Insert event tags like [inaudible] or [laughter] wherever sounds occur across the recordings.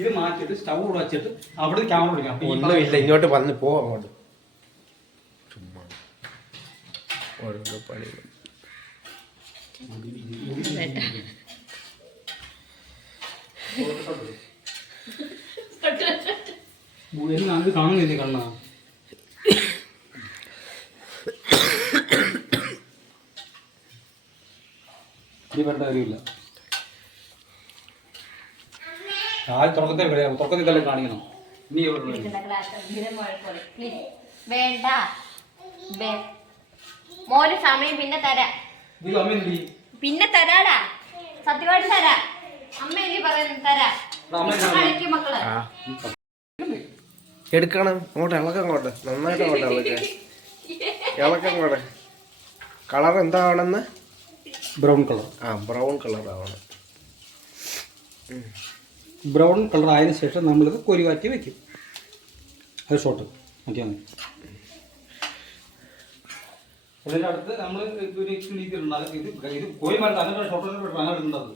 ഇത് മാറ്റിയിട്ട് സ്റ്റൗ ഇവിടെ വെച്ചിട്ട് അവിടെ ക്യാമറ പിടിക്കണം ഒന്നുമില്ല ഇങ്ങോട്ട് വന്ന് പോ അങ്ങോട്ട്. ചുമ്മാ. ഓരോരോ പണികൾ. കാണുന്നില്ലേ കണ്ണ? വേണ്ട കാര്യമില്ല ആദ്യം തുടക്കത്തിൽ കളിയാ- തുടക്കത്തിൽ തന്നെ കാണിക്കണം. ഇനി. വേണ്ട. മോന് സമയം പിന്നെ തരാം. പിന്നെ തരാടാ. സത്യമായിട്ട് തരാ. അമ്മ ഇനി പറയുന്നു തരാം. മക്കളെ കളിക്കും മക്കൾ. എടുക്കണം. അങ്ങോട്ട് ഇളക്കം അങ്ങോട്ട് നന്നായിട്ട് അങ്ങോട്ട് ഇളക്കുക ഇളക്കം അങ്ങോട്ട് കളർ എന്താവണമെന്ന് ബ്രൗൺ കളർ ആ ബ്രൗൺ കളർ ആവണം. ബ്രൗൺ കളർ ആയതിനു ശേഷം നമ്മളിത് കൊരിവാറ്റി വയ്ക്കും അത് ഷോട്ട് നോക്കിയാൽ മതി അതിന്റെ അടുത്ത് നമ്മൾ ഒരു രീതിയിലുണ്ടാകും ഇത് ഇത് മരണം അങ്ങനെ ഷോട്ടോ ഷോട്ട് അങ്ങനെ ഇടുന്നത്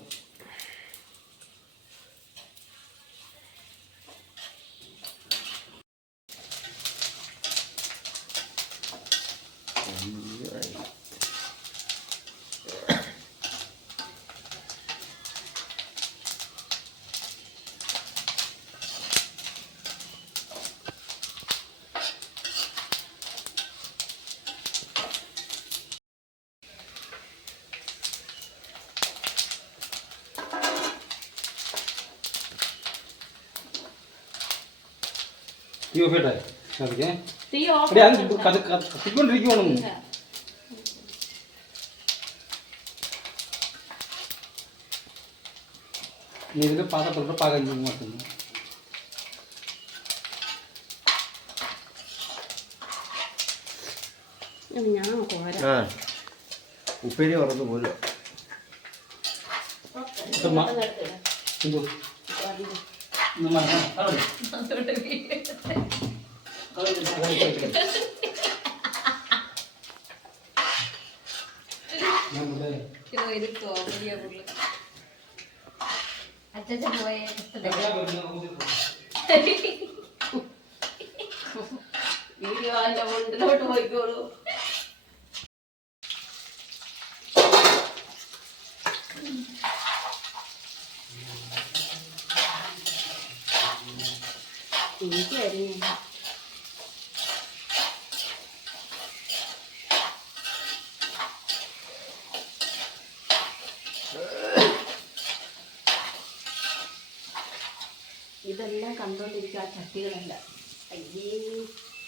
തീ ഓഫ് കത്തിക്കൊണ്ടിരിക്കുവാണ്. നീ ഇതിന്റെ പാകത്തോട്ട് പകഞ്ഞു മാറ്റുന്നു ഉപ്പേരി പറഞ്ഞു പോലും ഇത് മ- ഇത് ഇത് മ- കളറ്. Colour, colour, colour. ഞാൻ ഇവിടെ അച്ഛൻ [laughs] പോയേ വീഡിയോ അതിന്റെ മുണ്ടിലോട്ട് പോയിക്കോളൂ. ഇതെല്ലാം കണ്ടോണ്ടിരിക്കുക ആ ചട്ടികളല്ല. അയ്യേ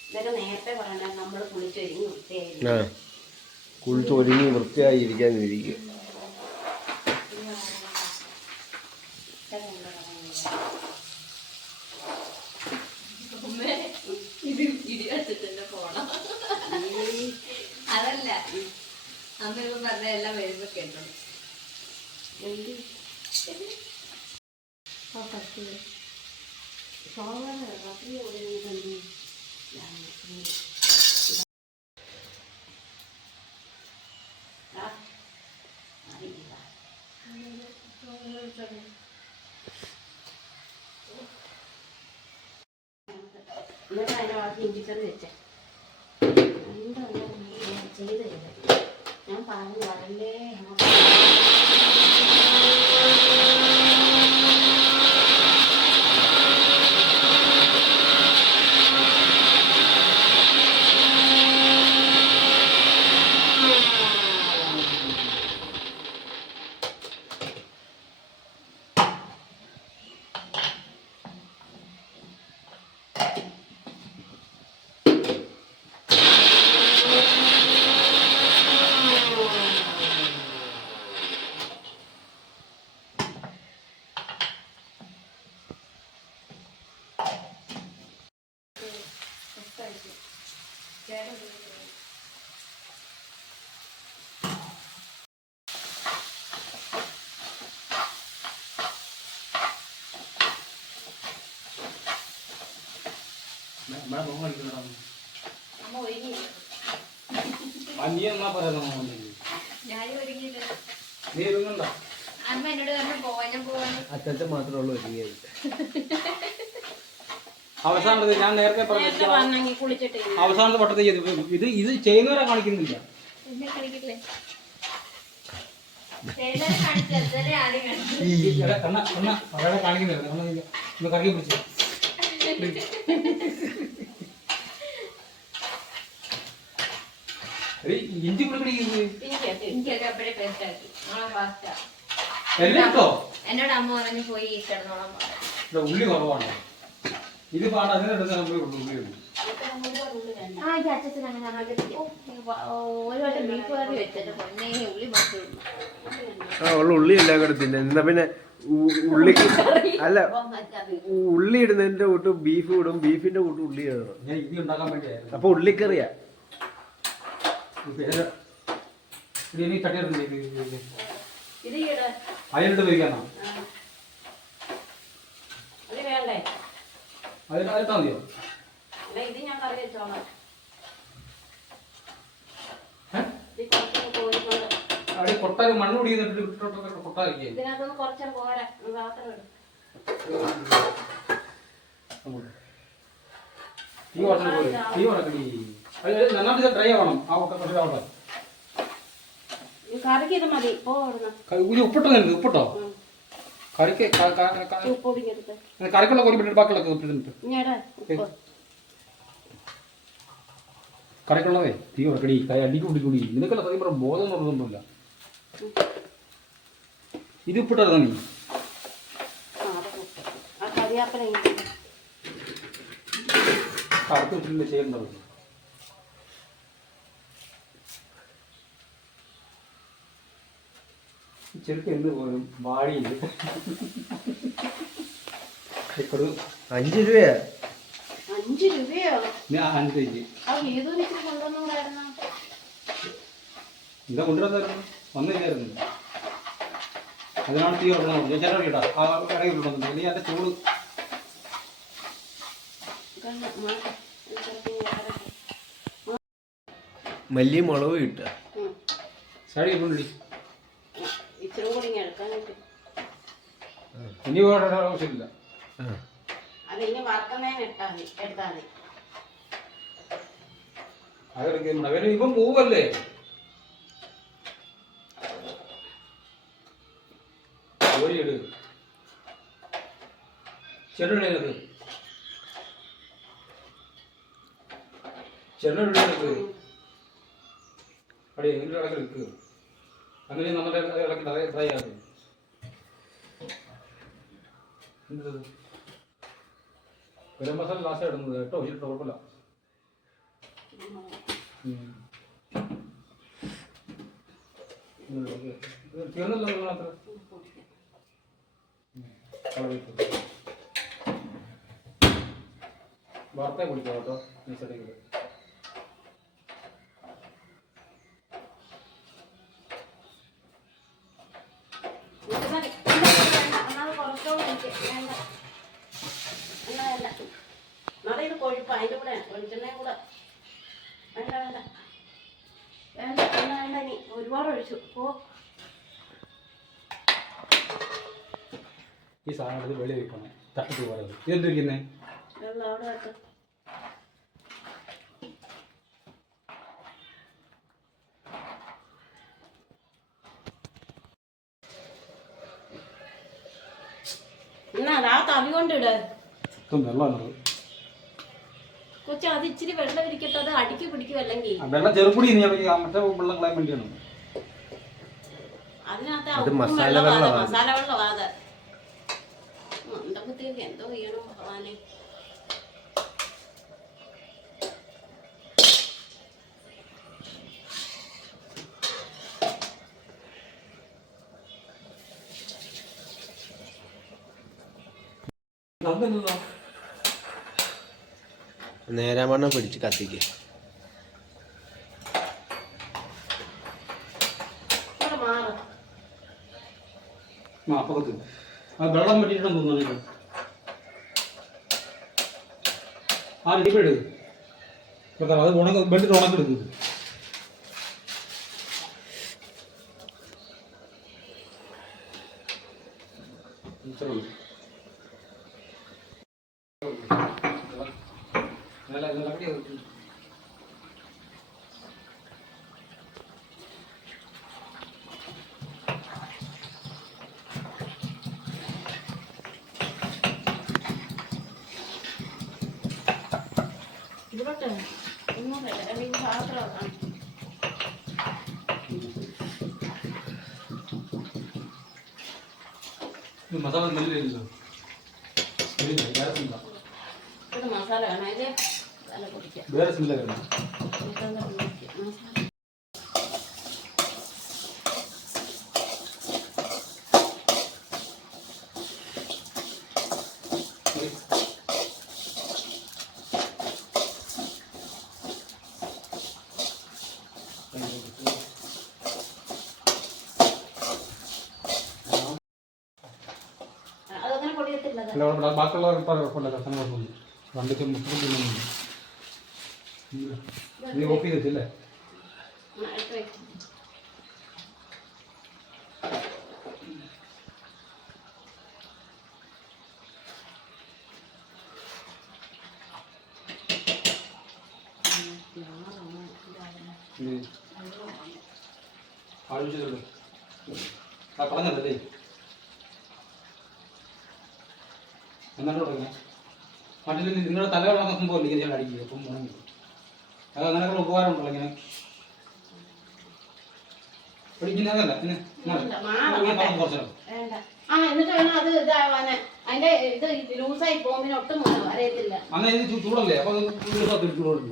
ഇതൊക്കെ നേരത്തെ പറയണ നമ്മൾ കുളിച്ചൊരുങ്ങി വൃത്തിയായിരുന്നു. കുളിച്ചൊരുങ്ങി വൃത്തിയായിരിക്കാൻ വൃത്തിയായി ഇരിക്കാൻ ഇരിക്കുക അതല്ല അമ്മ ഇപ്പൊ പറഞ്ഞ എല്ലാം വരുമ്പോ കേട്ടോ ഇഞ്ചിക്കറി വെച്ചേ എന്താ ചെയ്ത് ഞാൻ പറഞ്ഞു വരല്ലേ ഇവിടെ ഫോൺ ആ, നീ എന്നാ ഞാനും ഒരുങ്ങിയില്ല. നീ ഇരുന്നുണ്ടോ അച്ഛൻ മാത്രമേ ഉള്ളൂ ഒരുങ്ങിയത്. അവസാനത്തെ ഞാൻ നേരത്തെ പറഞ്ഞു. അവസാനത്തെ വട്ടത്തെ ചെയ്തു ഇത് ഇത് ചെയ്യുന്നവരെ കാണിക്കുന്നില്ല. കാണിക്കുന്നില്ല. കറങ്ങി ടൈലറെ കാണിച്ചു ചെറുതരെ ആദ്യം കാണിച്ചു ഈ എടാ, കണ്ണ കണ്ണ അവരെ കാണിക്കുന്നില്ല കണ്ണ ഇത് ഇത് കറക്കി പിടിച്ചു ഇഞ്ചി കൊടുക്കണി എല്ലാം ഇട്ടോ? എന്നോട് അമ്മ പറഞ്ഞു പോയി ഇവിടെ ഉള്ളി കുറവാണ്. ഇത് പാടാ അതിനെടുത്ത് നമ്മൾ ഉള്ളി ഉള്ളി ഉള്ളി. എല്ലാം കൂടെ തിന്നെ. പിന്നെ ഉള്ളി അല്ല ഉള്ളി ഇടുന്നതിന്റെ കൂട്ട് ബീഫ് ഇടും. ബീഫിന്റെ കൂട്ട് ഉള്ളി ഇടണം ഞാൻ ഇത് ഉണ്ടാക്കാൻ വേണ്ടിയായിരുന്നു. അപ്പൊ ഉള്ളിക്കറിയാ. ഇനി ഈയിടെ അതിലിട്ട് വയ്ക്കാനാ ആ. അത് വേണ്ടേ? അതിൽ മതിയോ? ഞാൻ കറി വെച്ചോളാം. ഏ? ഇത് കുറച്ചൊന്ന് കോരിക്കൊണ്ട് അവിടെ കൊട്ടാൽ മണ്ണ് ഇതിനകത്തൊന്ന് കുറച്ച് പോരാ പാത്രം എടുക്കും തീ കുറച്ചു തീ അത് നന്നായിട്ട് ഡ്രൈ ആവണം. ആ കറിക്ക് ഇത് മതി. ഉപ്പിട്ടോ നിനക്ക് ഉപ്പിട്ടോ. കറിക്ക് കറിക്കുള്ള ബാക്കിയുള്ള കറിക്കുള്ളതേ തീ ഉറക്കടി കൈ അടിക്ക് പിടിക്കൂടി നിനക്കല്ല സത്യം പറഞ്ഞ ബോധം എന്ന് ഇത് ഉപ്പിട്ടായിരുന്നു നീ. കറുത്ത് വിട്ടില്ല ചെയ്യേണ്ടത്. ചെറുക്ക് എന്ത് പോലും വാടിയില്ല. ഇപ്പോഴും അഞ്ചു രൂപയാ. അഞ്ച് രൂപയോ? ഞാൻ അഞ്ച് ആ ഏതൊരു ഇച്ചിരി കൊണ്ടുവന്നൂടായിരുന്നു? എന്താ കൊണ്ടുവരുന്നായിരുന്നു വന്നില്ലായിരുന്നു. അതിനാണ് തീ ഉറങ്ങണം ഞാൻ ചേട്ടാ കേട്ടാ ആ ഇടയിൽ കൊണ്ടുവന്നു നീ എന്റെ ചൂട്. മല്ലി മുളക് കിട്ടുക സൈഡിൽ കൊണ്ടി ഇച്ചിരി കൂടി ഇങ്ങനെ എടുക്കാൻ പറ്റും ഇനി വേറെ ആവശ്യമില്ല അത് ഇനി വറുക്കുന്നതിന് ഇട്ടാൽ മതി എടുത്താൽ മതി അതെടുക്കുന്നുണ്ട് അവന് ഇപ്പം പോവല്ലേ ജോലി എടു ചെറുതെടുക്ക് ചെറുതെടുക്ക് അടി എങ്കിലും ഇളക്കി എടുക്ക് അങ്ങനെ നമ്മുടെ ഇളക്കി ഡ്രൈ ആക്കും എന്തത് ഗരം മസാല ലാസ്റ്റ് ഇടുന്നത് കേട്ടോ ഇച്ചിട്ട് കുഴപ്പമില്ല. തീർന്നല്ലോ നിങ്ങൾ അത്ര? കുടിക്കാം കേട്ടോ ഈ ഇത് മതി. വേണ്ട, എന്നാൽ കുറച്ചോളം എനിക്ക് വേണ്ട. എന്നാ വേണ്ട. നാളെ ഇത് കൊഴുപ്പ് അതിന്റെ കൂടെ വെളിച്ചെണ്ണയും കൂടെ വേണ്ട വേണ്ട വേണ്ട എന്നാ വേണ്ട ഇനി ഒരുപാട് ഒഴിച്ചു പോ. ഈ സാധനം എടുത്ത് വെളി വെക്കണം. തട്ടിട്ട് പോയത് ഇതെന്തിരിക്കുന്നേ അതാ കൊച്ചു അത് ഇച്ചിരി വെള്ളം ഇരിക്കട്ടെ. അത് അടിക്ക് പിടിക്കും അല്ലെങ്കിൽ ആ വെള്ളം ആ മറ്റേ വെള്ളം കളയാൻ വേണ്ടിയാണ്. അത് മസാല വെള്ളമാണ്. മസാല അത്. എന്തോ ചെയ്യണം ഭഗവാനെ. തന്നല്ലോ നേരാമണ്ണം പിടിച്ച് കത്തിക്ക്. ஆ பக்கத்து. அது வெள்ளம் பண்ணிட்டு தான் போகணும் ஆ இப்போ எடுக்கு. இப்போ அது உனக்கு பெல்ட் உனக்கு எடுக்குது நல்லா இதெல்லாம் ഇതിലോട്ട് ഇങ്ങോട്ട് അല്ലെങ്കിൽ പാത്രം ആക്കണം. ഇത് മസാല നെല്ലില്ലല്ലോ ഇല്ല, വേറെ സ്മെല്ലാ. ഇത് മസാല വേണം അതിൽ നല്ല പൊടിയത്തില്ല അത്. അല്ല കുഴപ്പമില്ല ബാക്കിയുള്ള കുഴപ്പമില്ല കഷ്ടം കുഴപ്പമില്ല വണ്ടിക്ക് മുസ്ലിം തിന്നുന്നുണ്ട് നീ ഓഫ് ചെയ്ത് വെച്ചല്ലേ ആ, എടുത്ത് വെക്ക്. ആലോചിച്ചതുള്ളൂ ആ കളഞ്ഞല്ലേ എന്നാലും തുടങ്ങി മറ്റേ നിങ്ങളുടെ തല കിടക്കുന്ന സംഭവം ഇങ്ങനെ അടിക്കുക. അപ്പം ഉണങ്ങി അത് അങ്ങനെയൊക്കെ ഉപകാരം ഉണ്ടല്ലോ ഇങ്ങനെ പിടിക്കുന്നതല്ല പിന്നെ ചൂടല്ലേ? അപ്പൊ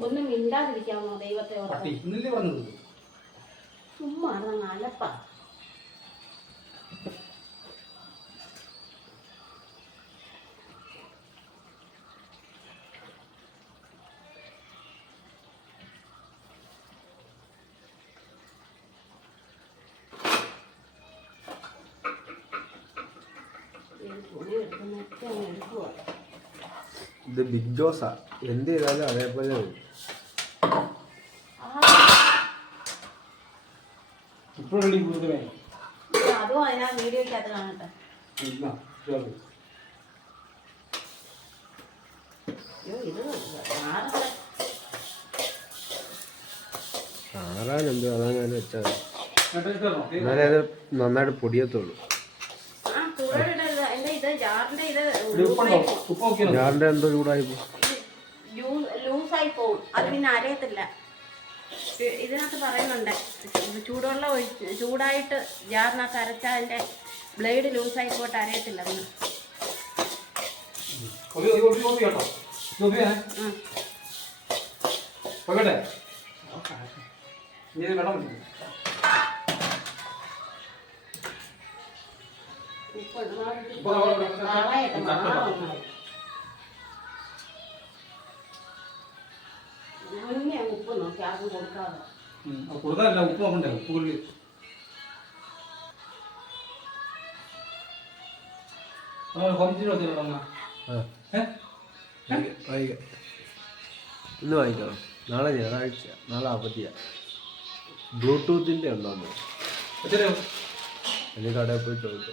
ഒന്നും മിണ്ടാതിരിക്കാമോ ദൈവത്തെ പട്ടി ഇന്നല്ലേ പറഞ്ഞത്. ചുമ്മാ നല്ലപ്പാ അലപ്പ ഇത് ബിഗ് ഡോസാ എന്ത് ചെയ്താലും അതേപോലെ വരും. ഇപ്പോഴും വേണ്ടി കൂടുതൽ ആ, അതും അതിനാ വീഡിയോയ്ക്കകത്ത് കാണട്ടെ. ഇന്നാ, ചേർത്ത്. അയ്യോ ഇത് മാറട്ടെ ആറാൻ എന്ത് അതങ്ങനെ വെച്ചാൽ മതി. എന്നിട്ട് ഇത് തരണോ? ഇത് എന്നാലേ അത് നന്നായിട്ട് പൊടിയത്തുള്ളൂ. ഞാറിന്റെ എന്തോ ചൂടായി ലൂസായി പോവും. അത് പിന്നെ അരയത്തില്ല. ഇ- ഇതിനകത്ത് പറയുന്നുണ്ട് ചൂടുവെള്ളം ഒഴിച്ച് ചൂടായിട്ട് ജാറിനകത്ത് അരച്ചാൽ അതിന്റെ ബ്ലേഡ് ലൂസായി പോയിട്ട് കോപ്പി കോപ്പി കേട്ടോ ഉപ്പ് നോക്കി ആർക്കും കൊടുക്കാതെ കൊടുക്കാനല്ല ഉപ്പ് നോക്കണ്ടേ ഉപ്പ് കൊള്ളി എന്നാ? ഇന്ന് വാങ്ങിക്കണം നാളെ ഞായറാഴ്ച. നാളെ അവധിയാ. ബ്ലൂടൂത്തിന്റെ വെച്ചിട്ട് എന്റെ കടയിൽ പോയി ചോദിച്ചു.